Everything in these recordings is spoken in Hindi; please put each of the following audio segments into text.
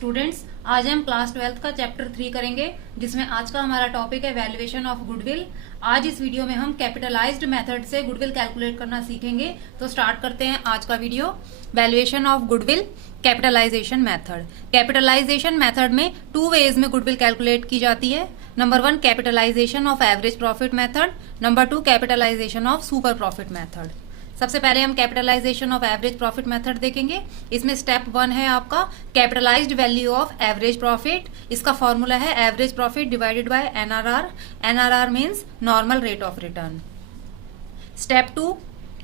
स्टूडेंट्स, आज हम क्लास 12th का चैप्टर 3 करेंगे, जिसमें आज का हमारा टॉपिक है वैल्यूएशन ऑफ गुडविल। आज इस वीडियो में हम कैपिटलाइज्ड मेथड से गुडविल कैलकुलेट करना सीखेंगे। तो स्टार्ट करते हैं आज का video. Valuation of goodwill, capitalisation method. Capitalisation method में 2 वेज में गुडविल कैलकुलेट की जाती है। Number 1 capitalisation of average profit method, number 2 capitalisation of super profit method. सबसे पहले हम capitalisation of average profit method देखेंगे। इसमें स्टेप 1 है आपका capitalised value of average profit. इसका फॉर्मूला है average profit divided by NRR. NRR means normal rate of return. Step 2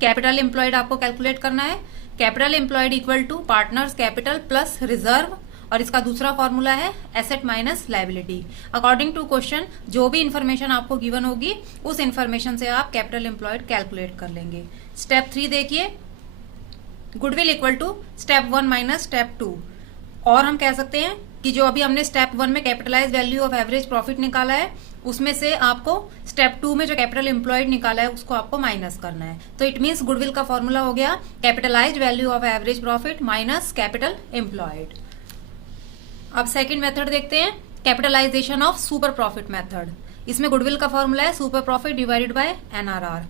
capital employed आपको कैलकुलेट करना है। Capital employed equal to partners capital plus reserve, और इसका दूसरा फॉर्मूला है asset minus liability. According to question जो भी इन्फॉर्मेशन आपको गिवन होगी उस इन्फॉर्मेशन से आप कैपिटल एम्प्लॉयड कैलकुलेट कर लेंगे। स्टेप 3 देखिए, goodwill equal to step 1 minus step 2। और हम कह सकते हैं कि जो अभी हमने स्टेप 1 में capitalise value of average profit निकाला है, उसमें से आपको स्टेप 2 में जो कैपिटल एम्प्लॉयड निकाला है उसको आपको माइनस करना है। तो इट मीन्स गुडविल का फॉर्मूला हो गया capitalised value of average profit minus capital employed. अब सेकंड मेथड देखते हैं, capitalisation of super profit method. इसमें गुडविल का फॉर्मूला है super profit divided by NRR.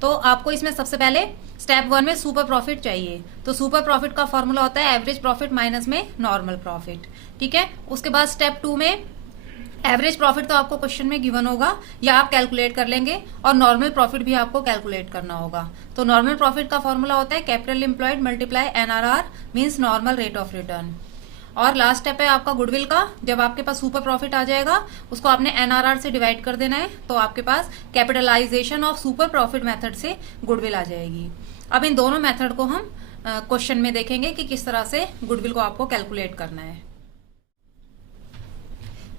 तो आपको इसमें सबसे पहले स्टेप 1 में सुपर प्रॉफिट चाहिए, तो सुपर प्रॉफिट का फॉर्मूला होता है एवरेज प्रॉफिट माइनस में नॉर्मल प्रॉफिट। ठीक है। उसके बाद स्टेप 2 में एवरेज प्रॉफिट तो आपको क्वेश्चन में गिवन होगा या आप कैलकुलेट कर लेंगे, और नॉर्मल प्रॉफिट भी आपको कैलकुलेट करना होगा। तो नॉर्मल प्रॉफिट का फॉर्मूला होता है capital employed multiply NRR means normal rate of return. और लास्ट स्टेप है आपका गुडविल का। जब आपके पास सुपर प्रॉफिट आ जाएगा उसको आपने एनआरआर से डिवाइड कर देना है, तो आपके पास capitalisation of super profit method से गुडविल आ जाएगी। अब इन दोनों मेथड को हम क्वेश्चन में देखेंगे कि किस तरह से गुडविल को आपको कैलकुलेट करना है।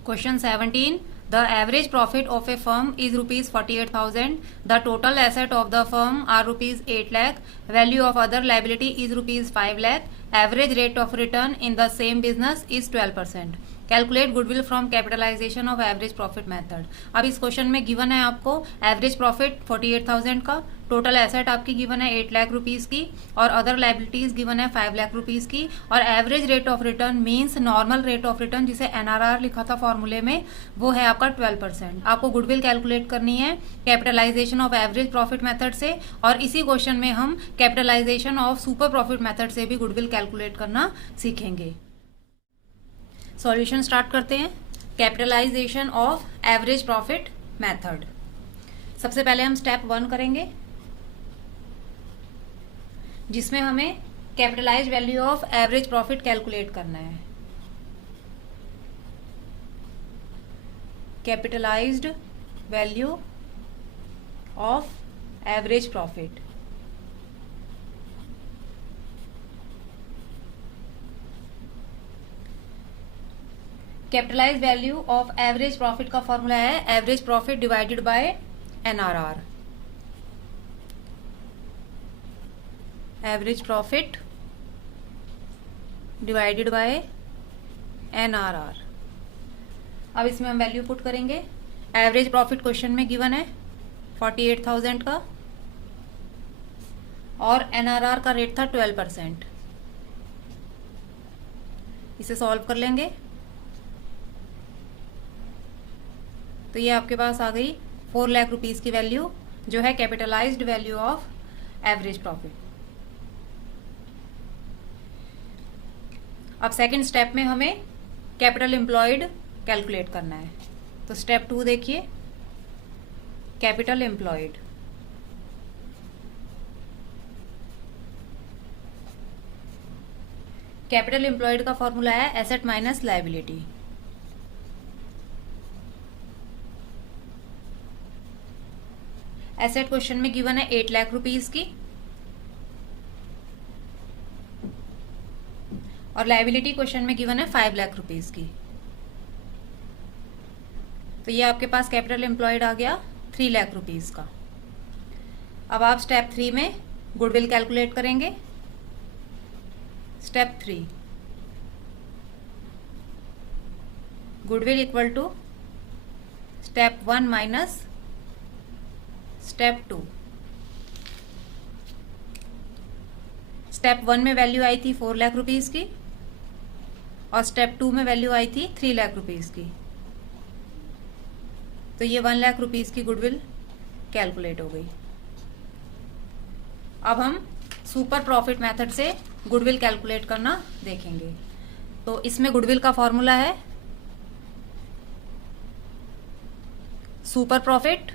Question 17, the average profit of a firm is rupees 48,000. The total asset of the firm are rupees 8 lakh. Value of other liability is rupees 5 lakh. Average rate of return in the same business is 12%. Calculate goodwill from capitalisation of average profit method. अब इस क्वेश्चन में गिवन है आपको एवरेज प्रॉफिट 48,000 का, टोटल एसेट आपकी गिवन है 8 लाख रुपीज की, और अदर लाइबिलिटीज गिवन है 5 लाख रुपीज की, और average rate of return means normal rate of return जिसे एनआरआर लिखा था फॉर्मूले में, वो है आपका 12%। आपको गुडविल कैलकुलेट करनी है capitalisation of average profit method से, और इसी क्वेश्चन में हम capitalisation of super profit method से भी गुडविल कैलकुलेट करना सीखेंगे। सॉल्यूशन स्टार्ट करते हैं। Capitalisation of average profit method. सबसे पहले हम स्टेप 1 करेंगे, जिसमें हमें capitalized value of average profit calculate करना है। Capitalised value of average profit. Capitalize value of average profit का फॉर्मूला है average profit divided by NRR. Average profit divided by NRR. अब इसमें हम वैल्यू पुट करेंगे। एवरेज प्रॉफिट क्वेश्चन में गिवन है 48,000 का, और एनआरआर का रेट था 12%। इसे सॉल्व कर लेंगे तो ये आपके पास आ गई 4 लाख रुपीज की वैल्यू, जो है capitalised value of average profit. अब सेकंड स्टेप में हमें कैपिटल एम्प्लॉयड कैलकुलेट करना है। तो स्टेप 2 देखिए, कैपिटल एम्प्लॉयड। कैपिटल एम्प्लॉयड का फॉर्मूला है asset minus liability. Asset question में गिवन है 8 लाख रुपीज की, और लायबिलिटी क्वेश्चन में गिवन है 5 लाख रुपीज की। तो ये आपके पास कैपिटल एम्प्लॉयड आ गया 3 लाख रुपीज का। अब आप स्टेप 3 में गुडविल कैलकुलेट करेंगे। Step 3, goodwill equal to step 1 minus step 2। Step 1 में वैल्यू आई थी 4 लाख रुपीज की, और स्टेप 2 में वैल्यू आई थी 3 लाख रुपीज की। तो ये 1 लाख रुपीज की गुडविल कैलकुलेट हो गई। अब हम सुपर प्रॉफिट मेथड से गुडविल कैलकुलेट करना देखेंगे। तो इसमें गुडविल का फॉर्मूला है super profit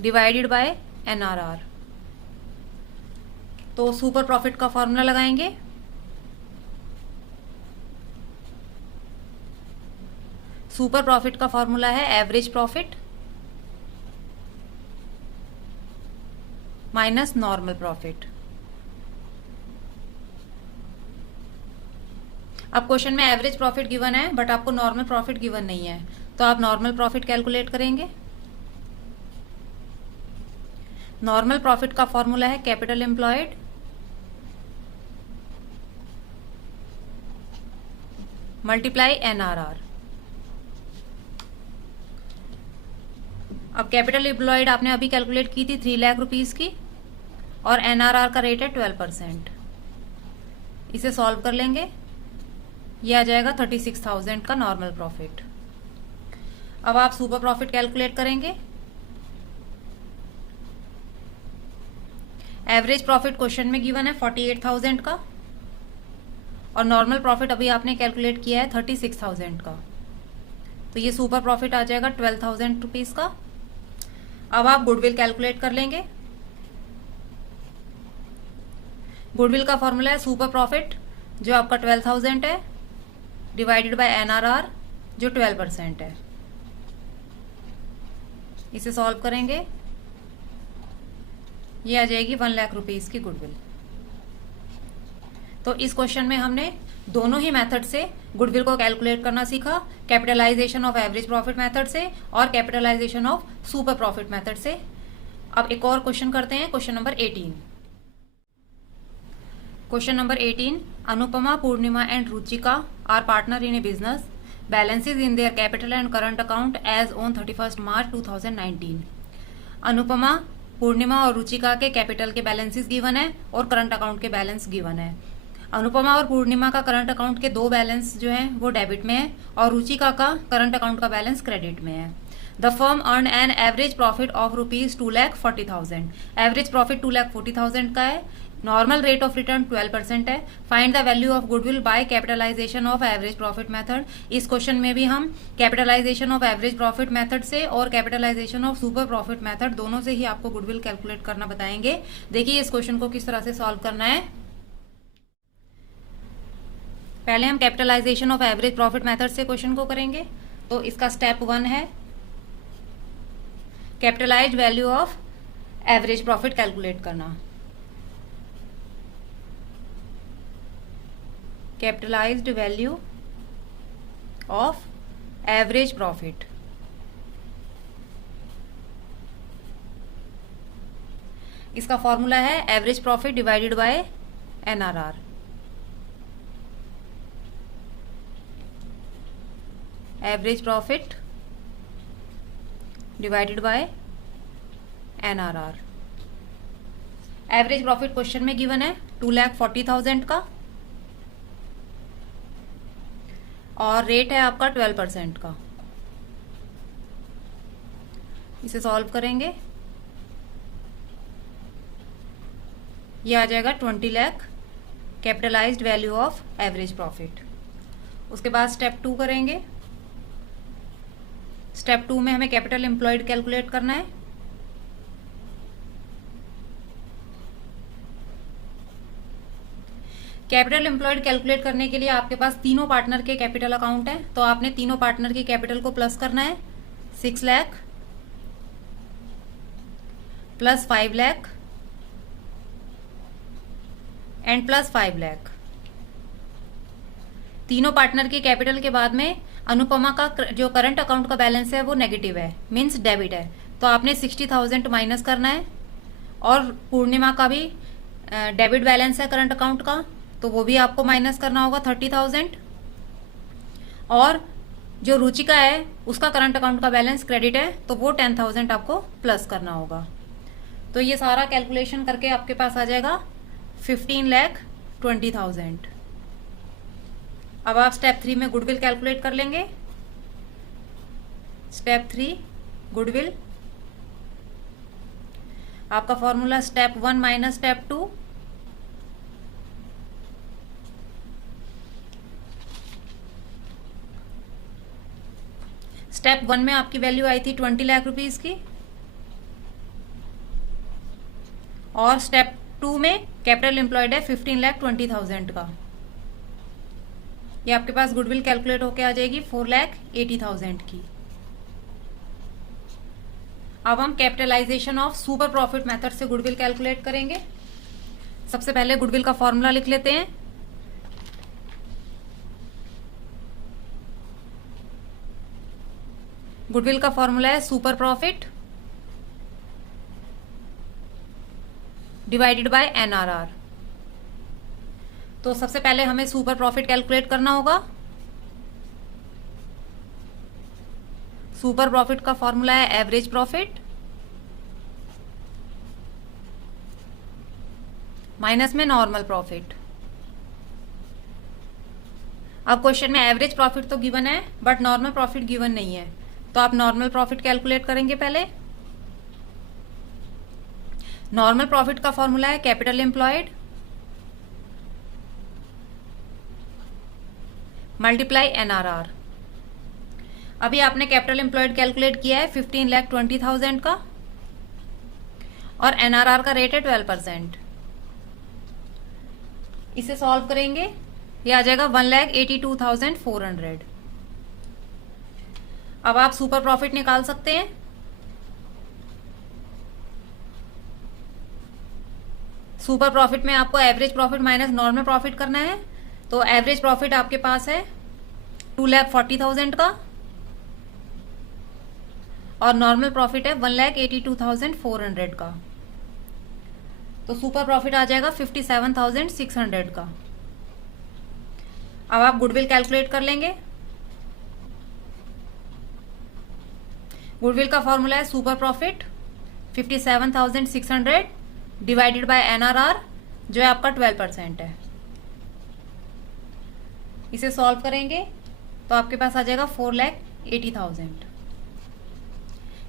divided by NRR. तो सुपर प्रॉफिट का फॉर्मूला लगाएंगे। सुपर प्रॉफिट का फॉर्मूला है average profit minus normal profit. अब क्वेश्चन में एवरेज प्रॉफिट गिवन है बट आपको नॉर्मल प्रॉफिट गिवन नहीं है, तो आप नॉर्मल प्रॉफिट कैलकुलेट करेंगे। नॉर्मल प्रॉफिट का फॉर्मूला है कैपिटल एम्प्लॉयड मल्टीप्लाई एनआरआर। अब कैपिटल एम्प्लॉयड आपने अभी कैलकुलेट की थी 3 लाख रुपीज की और एनआरआर का रेट है 12%। इसे सॉल्व कर लेंगे, ये आ जाएगा 36,000 का नॉर्मल प्रॉफिट। अब आप सुपर प्रॉफिट कैलकुलेट करेंगे। एवरेज प्रॉफिट क्वेश्चन में गिवन है 48,000 का और नॉर्मल प्रॉफिट अभी आपने कैलकुलेट किया है 36,000 का। तो ये सुपर प्रॉफिट आ जाएगा 12,000 रुपीज का। अब आप गुडविल कैलकुलेट कर लेंगे। गुडविल का फॉर्मूला है सुपर प्रॉफिट जो आपका 12,000 है डिवाइडेड बाय एनआरआर जो 12% है। इसे सॉल्व करेंगे, ये आ जाएगी 1 लाख रुपीज की गुडविल। तो इस क्वेश्चन में हमने दोनों ही मेथड से गुडविल को कैलकुलेट करना सीखा, capitalization of average profit method से और capitalisation of super profit method से। अब एक और क्वेश्चन करते हैं, question number 18। Question number 18, Anupama, Purnima and Ruchika are partner in a business, balances in their capital and current account as on 31st March 2019। Anupama, पूर्णिमा और रुचिका के कैपिटल के बैलेंसेस गिवन है और करंट अकाउंट के बैलेंस गिवन है। अनुपमा और पूर्णिमा का करंट अकाउंट के 2 बैलेंस जो है वो डेबिट में है और रुचिका का करंट अकाउंट का बैलेंस क्रेडिट में है। The firm earn an average profit of rupees 2,40,000। Average profit 2,40,000 का है। नॉर्मल रेट ऑफ रिटर्न 12% है। Find the value of goodwill by capitalization of average profit method. इस क्वेश्चन में भी हम capitalisation of average profit method से और capitalisation of super profit method दोनों से ही आपको गुडविल कैलकुलेट करना बताएंगे। देखिए इस क्वेश्चन को किस तरह से सॉल्व करना है। पहले हम capitalisation of average profit method से क्वेश्चन को करेंगे। तो इसका स्टेप 1 है capitalised value of average profit calculate करना। Capitalised value of average profit. इसका फॉर्मूला है average profit divided by NRR. Average profit divided by NRR. Average profit question में गिवन है 2,40,000 का और रेट है आपका 12% का। इसे सॉल्व करेंगे, ये आ जाएगा 20 lakh capitalised value of average profit. उसके बाद स्टेप 2 करेंगे। स्टेप 2 में हमें कैपिटल एम्प्लॉयड कैलकुलेट करना है। कैपिटल एम्प्लॉयड कैलकुलेट करने के लिए आपके पास तीनों पार्टनर के कैपिटल अकाउंट है, तो आपने तीनों पार्टनर की कैपिटल को प्लस करना है। 6 lakh plus 5 lakh and plus 5 lakh. तीनों पार्टनर की कैपिटल के बाद में अनुपमा का जो करंट अकाउंट का बैलेंस है वो नेगेटिव है, मींस डेबिट है, तो आपने 60,000 माइनस करना है। और पूर्णिमा का भी डेबिट बैलेंस है करंट अकाउंट का, तो वो भी आपको माइनस करना होगा 30,000। और जो रुचिका है उसका करंट अकाउंट का बैलेंस क्रेडिट है, तो वो 10,000 आपको प्लस करना होगा। तो ये सारा कैलकुलेशन करके आपके पास आ जाएगा 15,20,000। अब आप स्टेप 3 में गुडविल कैलकुलेट कर लेंगे। स्टेप 3 गुडविल, आपका formula step 1 minus step 2। Step 1 में आपकी वैल्यू आई थी 20 लाख रुपीस की, और स्टेप 2 में कैपिटल एम्प्लॉयड है 15,20,000 का। ये आपके पास गुडविल कैलकुलेट होके आ जाएगी 4,80,000 की। अब हम capitalisation of super profit method से गुडविल कैलकुलेट करेंगे। सबसे पहले गुडविल का फॉर्मूला लिख लेते हैं। गुडविल का फॉर्मूला है super profit divided by NRR. तो सबसे पहले हमें सुपर प्रॉफिट कैलकुलेट करना होगा। सुपर प्रॉफिट का फॉर्मूला है एवरेज प्रॉफिट माइनस में नॉर्मल प्रॉफिट। अब क्वेश्चन में एवरेज प्रॉफिट तो गिवन है बट नॉर्मल प्रॉफिट गिवन नहीं है, तो आप नॉर्मल प्रॉफिट कैलकुलेट करेंगे। पहले नॉर्मल प्रॉफिट का फॉर्मूला है कैपिटल एम्प्लॉयड मल्टीप्लाई एनआरआर। अभी आपने कैपिटल एम्प्लॉयड कैलकुलेट किया है 15,20,000 का, और एनआरआर का रेट है 12%। इसे सॉल्व करेंगे, ये आ जाएगा 1,82,400। अब आप सुपर प्रॉफिट निकाल सकते हैं। सुपर प्रॉफिट में आपको average profit minus normal profit करना है, तो एवरेज प्रॉफिट आपके पास है 2,40,000 का, और नॉर्मल प्रॉफिट है 1,82,400 का। तो सुपर प्रॉफिट आ जाएगा 57,600 का। अब आप गुडविल कैलकुलेट कर लेंगे। गुडविल का फॉर्मूला है super profit 57,600 divided by NRR, जो है आपका 12% है। इसे सॉल्व करेंगे तो आपके पास आ जाएगा 4,80,000।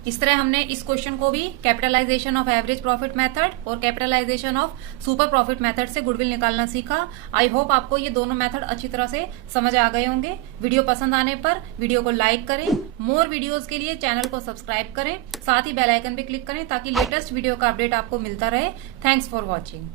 इस तरह हमने इस क्वेश्चन को भी capitalisation of average profit method और capitalisation of super profit method से गुडविल निकालना सीखा। आई होप आपको ये दोनों मेथड अच्छी तरह से समझ आ गए होंगे। वीडियो पसंद आने पर वीडियो को लाइक करें। मोर वीडियोस के लिए चैनल को सब्सक्राइब करें, साथ ही बेल आइकन पे क्लिक करें ताकि लेटेस्ट वीडियो का अपडेट आपको मिलता रहे। Thanks for watching.